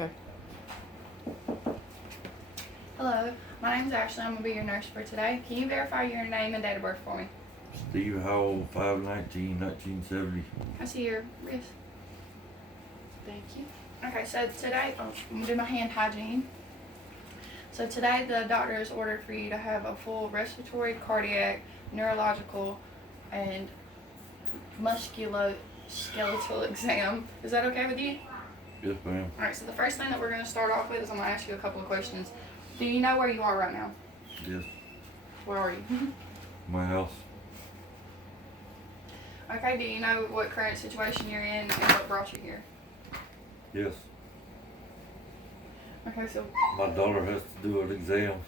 Okay. Hello, my name is Ashley. I'm going to be your nurse for today. Can you verify your name and date of birth for me? Steve Howell, 5/19/1970. I see your wrist. Thank you. Okay, so today, I'm going to do my hand hygiene. So today the doctor has ordered for you to have a full respiratory, cardiac, neurological, and musculoskeletal exam. Is that okay with you? Yes, ma'am. Alright, so the first thing that we're going to start off with is I'm going to ask you a couple of questions. Do you know where you are right now? Yes. Where are you? My house. Okay, do you know what current situation you're in and what brought you here? Yes. Okay, so My daughter has to do an exam.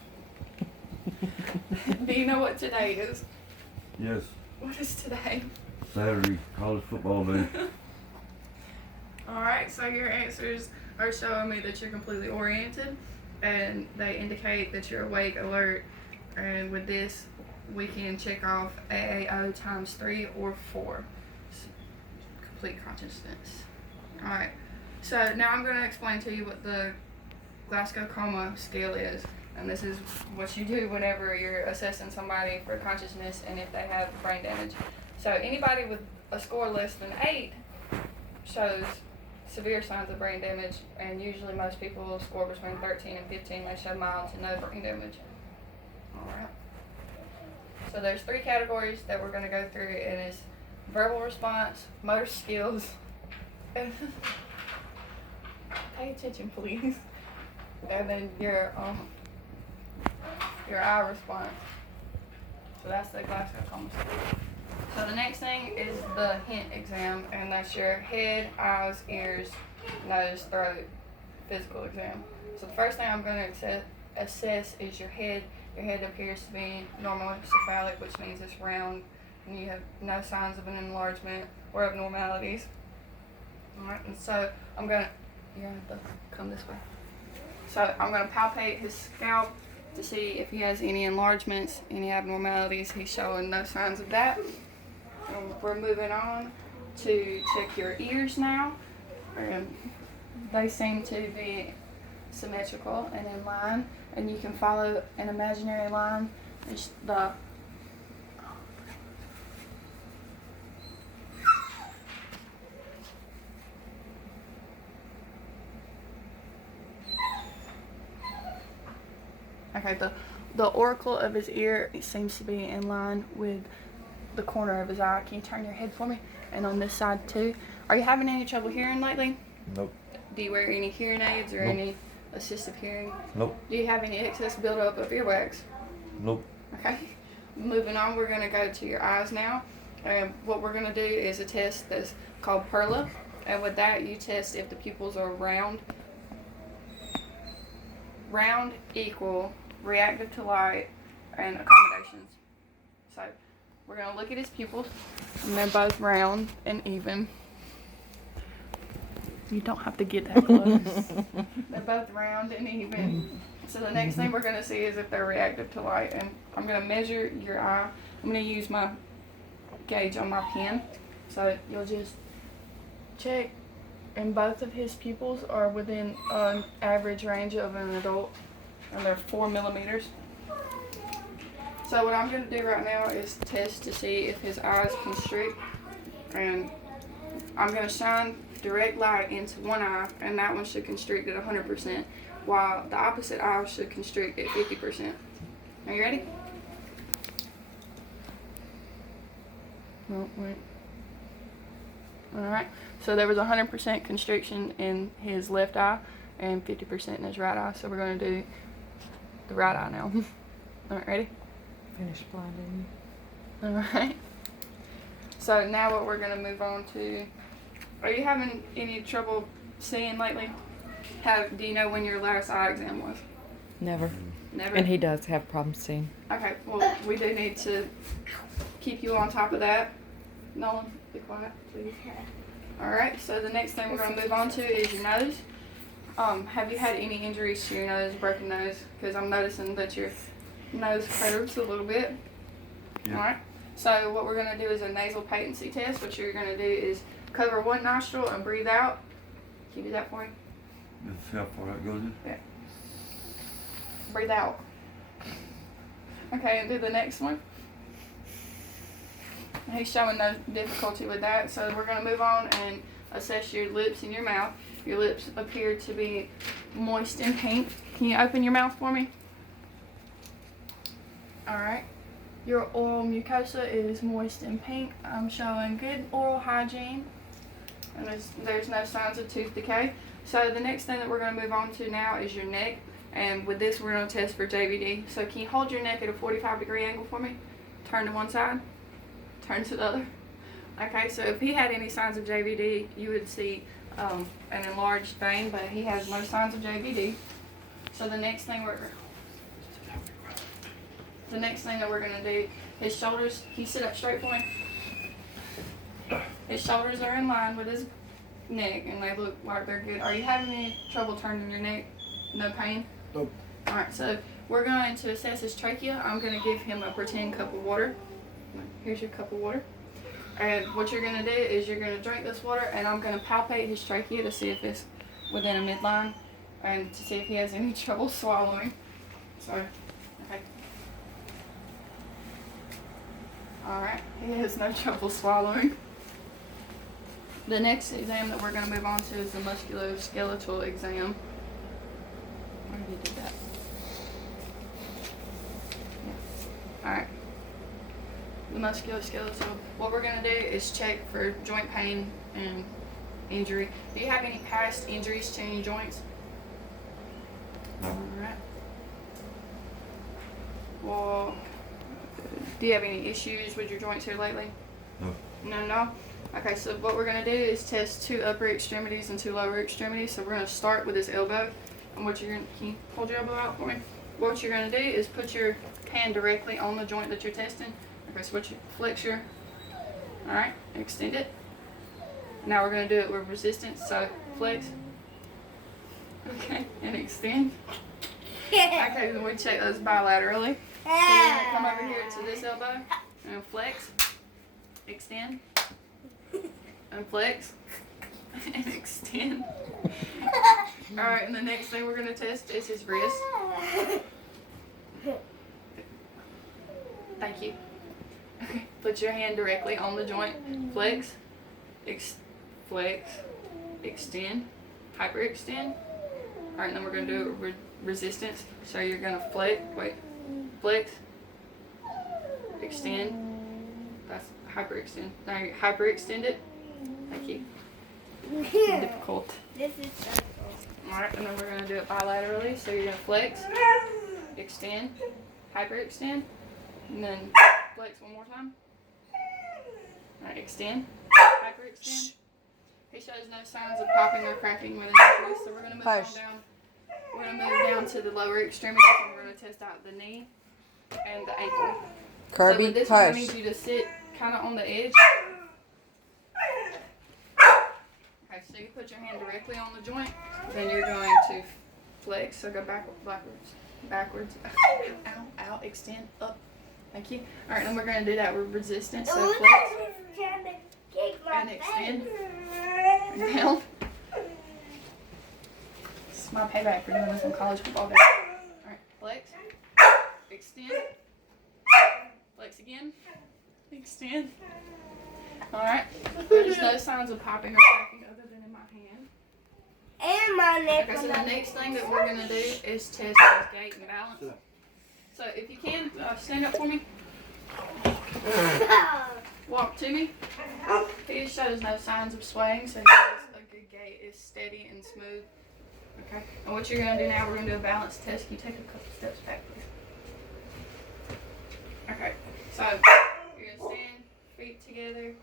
do you know what today is? Yes. What is today? Saturday, college football day. Alright, so your answers are showing me that you're completely oriented and they indicate that you're awake, alert, and with this we can check off AAO times 3 or 4. Complete consciousness. Alright, so now I'm going to explain to you what the Glasgow Coma scale is. And this is what you do whenever you're assessing somebody for consciousness and if they have brain damage. So anybody with a score less than 8 shows severe signs of brain damage, and usually most people will score between 13 and 15. They show mild to no brain damage. Alright. So there's 3 categories that we're going to go through, and it's verbal response, motor skills, and pay attention please, and then your eye response. So that's the Glasgow Coma scale. So the next thing is the hint exam, and that's your head, eyes, ears, nose, throat, physical exam. So the first thing I'm going to assess is your head. Your head appears to be normally cephalic, which means it's round, and you have no signs of an enlargement or abnormalities. Alright, and so you're going to have to come this way. So I'm going to palpate his scalp to see if he has any enlargements, any abnormalities. He's showing no signs of that. We're moving on to check your ears now. They seem to be symmetrical and in line, and you can follow an imaginary line. It's the the auricle of his ear seems to be in line with the corner of his eye. Can you turn your head for me? And on this side too. Are you having any trouble hearing lately? Nope. Do you wear any hearing aids or Nope. any assistive hearing? Nope. Do you have any excess buildup of earwax? Nope. Okay. Moving on, we're going to go to your eyes now. What we're going to do is a test that's called PERLA. And with that, you test if the pupils are round, equal, reactive to light, and accommodations. So we're going to look at his pupils, and they're both round and even. You don't have to get that close. They're both round and even. So the next thing we're going to see is if they're reactive to light. And I'm going to measure your eye. I'm going to use my gauge on my pen. So you'll just check. And both of his pupils are within an average range of an adult. And they're 4 millimeters. So what I'm going to do right now is test to see if his eyes constrict. And I'm going to shine direct light into one eye, and that one should constrict at 100%, while the opposite eye should constrict at 50%. Are you ready? Oh, wait. Alright, so there was 100% constriction in his left eye and 50% in his right eye, so we're going to do the right eye now. Alright, ready? Finish blinding. Alright. So now what we're going to move on to, are you having any trouble seeing lately? Do you know when your last eye exam was? Never. Never? And he does have problems seeing. Okay, well, we do need to keep you on top of that. Nolan, be quiet, please. Alright, so the next thing we're going to move on to is your nose. Have you had any injuries to your nose, broken nose? Because I'm noticing that your nose curves a little bit. Yeah. Alright, so what we're going to do is a nasal patency test. What you're going to do is cover one nostril and breathe out. Can you do that for me? Let's see how far that goes in. Breathe out. Okay, and do the next one. He's showing no difficulty with that, so we're going to move on and assess your lips and your mouth. Your lips appear to be moist and pink. Can you open your mouth for me? Alright. Your oral mucosa is moist and pink. I'm showing good oral hygiene. And there's no signs of tooth decay. So the next thing that we're going to move on to now is your neck. And with this, we're going to test for JVD. So can you hold your neck at a 45-degree angle for me? Turn to one side. Turn to the other. Okay, so if he had any signs of JVD, you would see an enlarged vein, but he has no signs of JVD. So the next thing that we're going to do, his shoulders, can you sit up straight for me? His shoulders are in line with his neck, and they look like they're good. Are you having any trouble turning your neck? No pain? Nope. Alright, so we're going to assess his trachea. I'm going to give him a pretend cup of water. Here's your cup of water. And what you're going to do is you're going to drink this water, and I'm going to palpate his trachea to see if it's within a midline and to see if he has any trouble swallowing. So, okay. Alright, he has no trouble swallowing. The next exam that we're going to move on to is the musculoskeletal exam. Where did you do that? Yeah. Alright. The musculoskeletal. What we're going to do is check for joint pain and injury. Do you have any past injuries to any joints? No. Alright. Well, do you have any issues with your joints here lately? No. No? Okay, so what we're going to do is test 2 upper extremities and 2 lower extremities. So we're going to start with his elbow. And what you're going to, can you hold your elbow out for me? What you're going to do is put your hand directly on the joint that you're testing. Okay, so flex your, alright, extend it. Now we're going to do it with resistance, so flex. Okay, and extend. Okay, then we check those bilaterally. So we're going to come over here to this elbow and flex, extend, and flex, and extend. Alright, and the next thing we're going to test is his wrist. Thank you. Okay, put your hand directly on the joint. Flex, flex, extend, hyperextend. Alright, and then we're going to do resistance. So you're going to flex, extend. That's hyperextend. Now you hyperextend it. Thank you. Difficult. This is so Alright, and then we're going to do it bilaterally. So you're going to flex, extend, hyperextend, and then flex one more time. Alright, extend, hyperextend. He shows no signs of popping or cracking with an injury, so we're going to move on down. We're going to move down to the lower extremities, and we're going to test out the knee and the ankle. So with this one, I need you to sit kind of on the edge. Okay, so you put your hand directly on the joint, then you're going to flex, so go backwards, out, extend, up. Thank you. Alright, then we're going to do that with resistance, so flex, and extend, and down. This is my payback for doing this on college football day. Alright, flex, extend, flex again, extend. Alright, there's no signs of popping or cracking other than in my hand. And my neck. Okay, so the next thing that we're going to do is test his gait and balance. So if you can, stand up for me. Walk to me. He shows no signs of swaying, so he has a good gait. It's steady and smooth. Okay, and what you're going to do now, we're going to do a balance test. Can you take a couple steps back, please? Okay, so you're going to stand, feet together.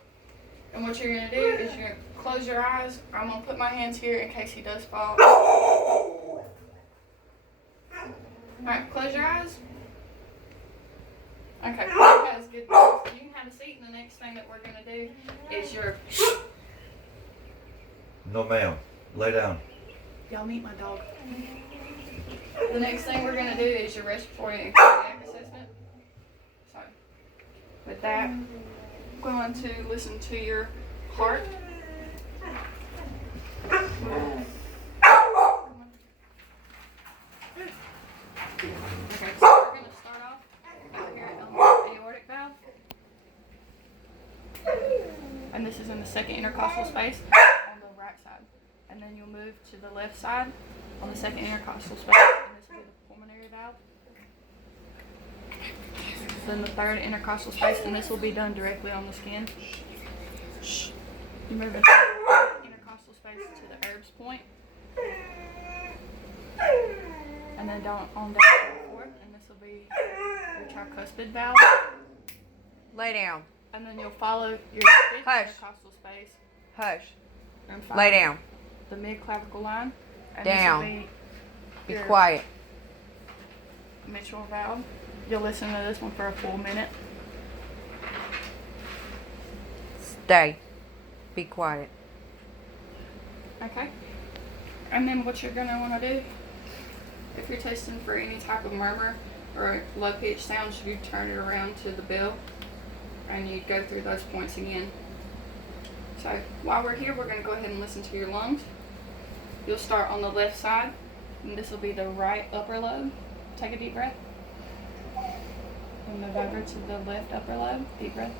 And what you're going to do is you're going to close your eyes. I'm going to put my hands here in case he does fall. Alright, close your eyes. Okay, that's good. You can have a seat, and the next thing that we're going to do is your... No, ma'am. Lay down. Y'all meet my dog. The next thing we're going to do is your respiratory and cardiac assessment. So, with that, I'm going to listen to your heart. is in the second intercostal space on the right side. And then you'll move to the left side on the second intercostal space, and this will be the pulmonary valve. Then the third intercostal space, and this will be done directly on the skin. You move into the intercostal space to the Erb's point. And then down on down to the fourth, and this will be your tricuspid valve. Lay down. And then you'll follow your fifth Hush. intercostal space Hush. and follow Lay down. the mid-clavicle line. And Down. this will Be your quiet. mitral valve. You'll listen to this one for a full minute. Stay. Be quiet. Okay. And then what you're gonna want to do, if you're testing for any type of murmur or low pitched sounds, you turn it around to the bell and you go through those points again. So while we're here, we're gonna go ahead and listen to your lungs. You'll start on the left side, and this will be the right upper lobe. Take a deep breath. And move over to the left upper lobe. Deep breath.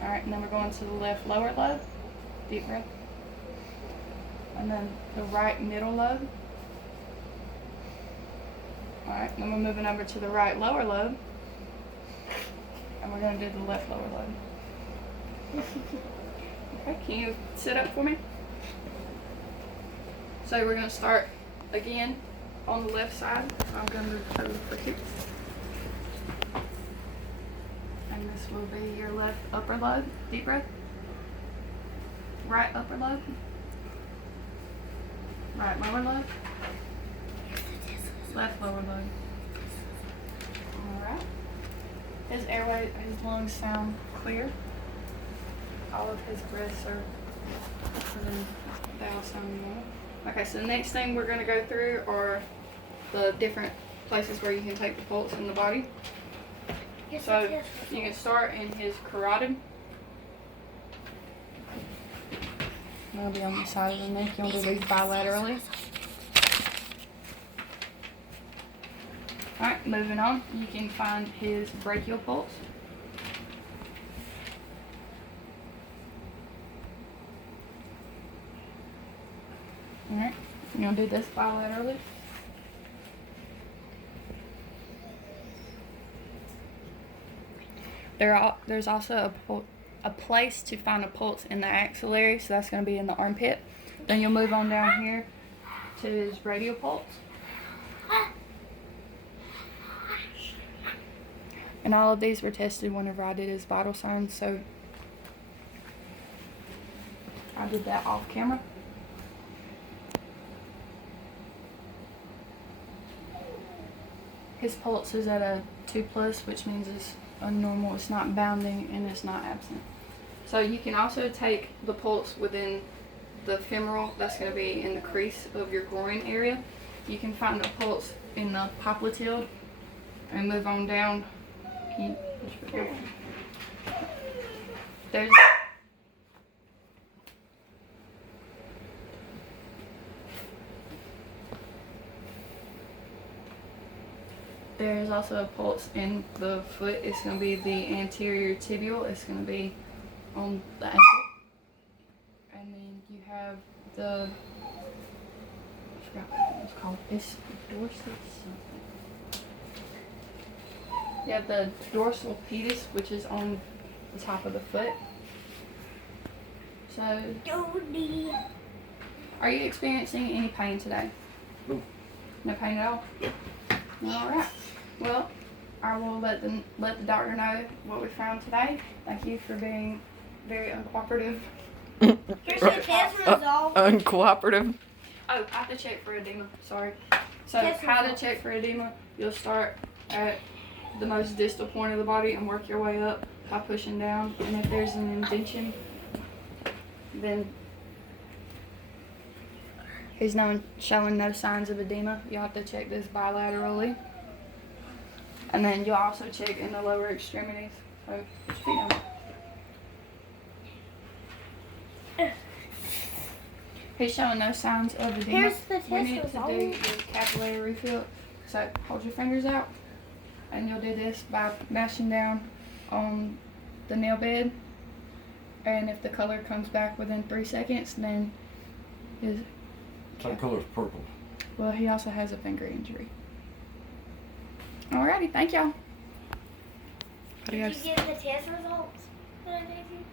Alright, and then we're going to the left lower lobe. Deep breath. And then the right middle lobe. Alright, then we're moving over to the right lower lobe. And we're going to do the left lower lobe. Okay, can you sit up for me? So we're going to start again on the left side. So I'm going to move over for here. And this will be your left upper lobe. Deep breath. Right upper lobe. Right lower lobe. Left lower lobe. Alright. His airway, his lungs sound clear. All of his breaths are within valve sound normal. Okay, so the next thing we're going to go through are the different places where you can take the pulse in the body. So you can start in his carotid. That'll be on the side of the neck. You'll do these bilaterally. Alright, moving on. You can find his brachial pulse. Alright, you're going to do this bilaterally. There's also a place to find a pulse in the axillary, so that's going to be in the armpit. Then you'll move on down here to his radial pulse. And all of these were tested whenever I did his vital signs, so I did that off camera. His pulse is at a 2+, which means it's a normal, it's not bounding, and it's not absent. So you can also take the pulse within the femoral, that's going to be in the crease of your groin area. You can find the pulse in the popliteal and move on down. There's also a pulse in the foot. It's going to be the anterior tibial. It's going to be on the ankle. And then you have the, I forgot what it's called. It's dorsal something. You have the dorsal pedis, which is on the top of the foot. So, are you experiencing any pain today? No. No pain at all? All right. Well, I will let the doctor know what we found today. Thank you for being very uncooperative. Here's your test result. Uncooperative. Oh, I have to check for edema. Sorry. So, Test how to result. check for edema? You'll start at the most distal point of the body and work your way up by pushing down. And if there's an indentation, then he's showing no signs of edema. You'll have to check this bilaterally. And then you'll also check in the lower extremities. So, just feet down. He's showing no signs of edema. Here's the We test need to result. do your capillary refill. So, hold your fingers out. And you'll do this by mashing down on the nail bed. and if the color comes back within 3 seconds, then his. What color's purple? Well, he also has a finger injury. Alrighty, thank y'all. Did you get the test results that I gave you?